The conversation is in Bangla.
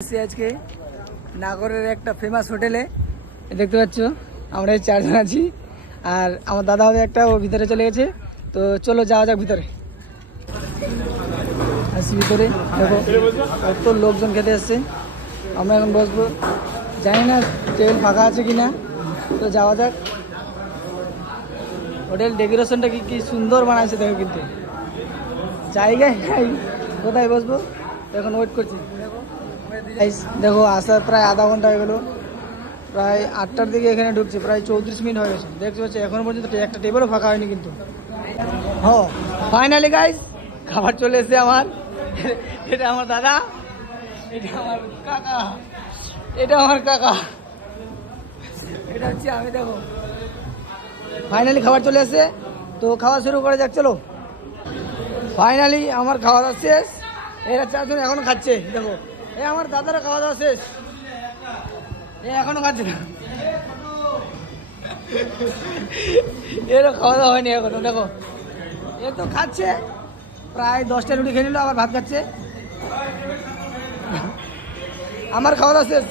আজকে নাগরের একটা ফেমাস হোটেলে দেখতে পাচ্ছ আমরা এই চারজন আছি আর আমার দাদা হবে একটা ও ভিতরে চলে গেছে। তো চলো যাওয়া যাক ভিতরে। আসি ভিতরে, দেখো কত লোকজন খেতে আসছে। আমরা এখন বসবো, জানি না টেবিল ফাঁকা আছে কিনা, তো যাওয়া যাক। হোটেল ডেকোরেশনটা কি সুন্দর বানাইছে দেখো, কিন্তু জায়গায় নাই কোথায় বসবো, এখন ওয়েট করছি। দেখো আসার প্রায় আধা ঘন্টা হয়ে গেলো, প্রায় 8টার দিকে এখানে ঢুকছে, প্রায় 34 মিনিট হয়ে গেছে। দেখতে পাচ্ছি এখনো পর্যন্ত একটা টেবিলও ফাঁকা হয়নি কিন্তু। হ্যাঁ ফাইনালি গাইস খাবার চলে এসেছে আমার। এটা আমার দাদা, এটা আমার কাকা, এটা আমার কাকা, এটা হচ্ছে আমি। দেখো ফাইনালি খাবার চলে এসেছে, তো খাওয়া শুরু করা যাক চলো। ফাইনালি আমার খাওয়া দাওয়া শেষ, এরা চারজন এখনো খাচ্ছে। দেখো এই আমার দাদারা খাওয়া দাওয়া শেষ, এ এখনো খাচ্ছে না, এরও খাওয়া দাওয়া হয়নি এখনো। দেখো এ তো খাচ্ছে, প্রায় 10টা রুটি খেয়ে নিল, আবার ভাত খাচ্ছে। আমার খাওয়া দাওয়া শেষ।